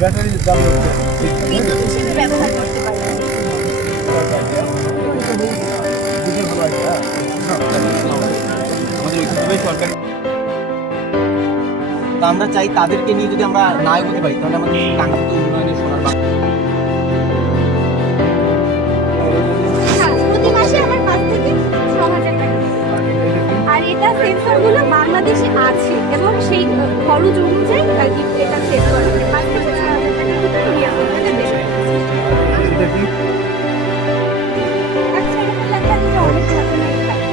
Battery চালু হচ্ছে বিদ্যুৎ হিসেবে ব্যবহার করতে পারি। আমাদের ঐক্যভাবে সরকার, তো আমরা চাই তাদেরকে নিয়ে যদি আমরা না এগোতে পারি তাহলে আমাদের কাঙ্ক্ষিত উন্নয়নের সোনার বাংলা। হ্যাঁ, প্রতি মাসে আমার 5 থেকে 6,000 টাকা। আর এটা সেন্সরগুলো বাংলাদেশে আছে এবং সেই খরচ অনুযায়ী আর কি এটা সেট করা হয়। 5 থেকে 6,000 টাকা কিন্তু নিয়ে আমাদের দেশে। আচ্ছা, এরকম লেখা আছে যে অনেক ঘটনাই থাকে।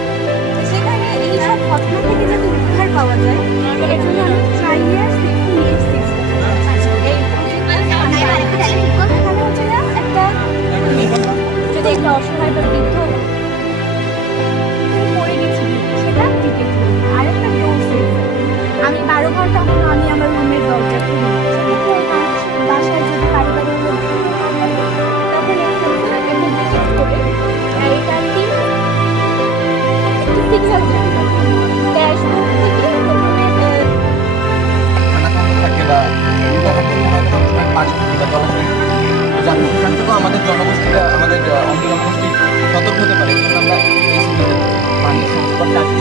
তো সেখানে এইসব ঘটনা থেকে যাতে উদ্ধার পাওয়া যায় এর জন্য আমি ট্রাইয়ার সেফটি নেট সিস্টেম এই এখানে হচ্ছে না একটা যদি একটা অসহায় বা বৃদ্ধ পড়ে গেছি সেটা ডিটেক্ট করি। আরেকটা ডোর সেন্সর, আমি 12 ঘন্টা হলো আমি আমার রুমের দরজা খুলি সেক্ষেত্রে বাসায় যদি পারিবারিক লোকজন থাকে তখন এই সেন্সর এটা ডিটেক্ট করে এটা কি একটি সিগন্যাল দেবে ড্যাশবোর্ড থেকে প্রথমে খানাখন্দ থাকে বা পানি থাকে বা জলাশয় যার সেখান থেকেও আমাদের জনগোষ্ঠীরা আমাদের অঙ্গ জনগোষ্ঠী সতর্ক হতে পারে। এই জন্য আমরা এই পানির সংস্পর্শে আসছি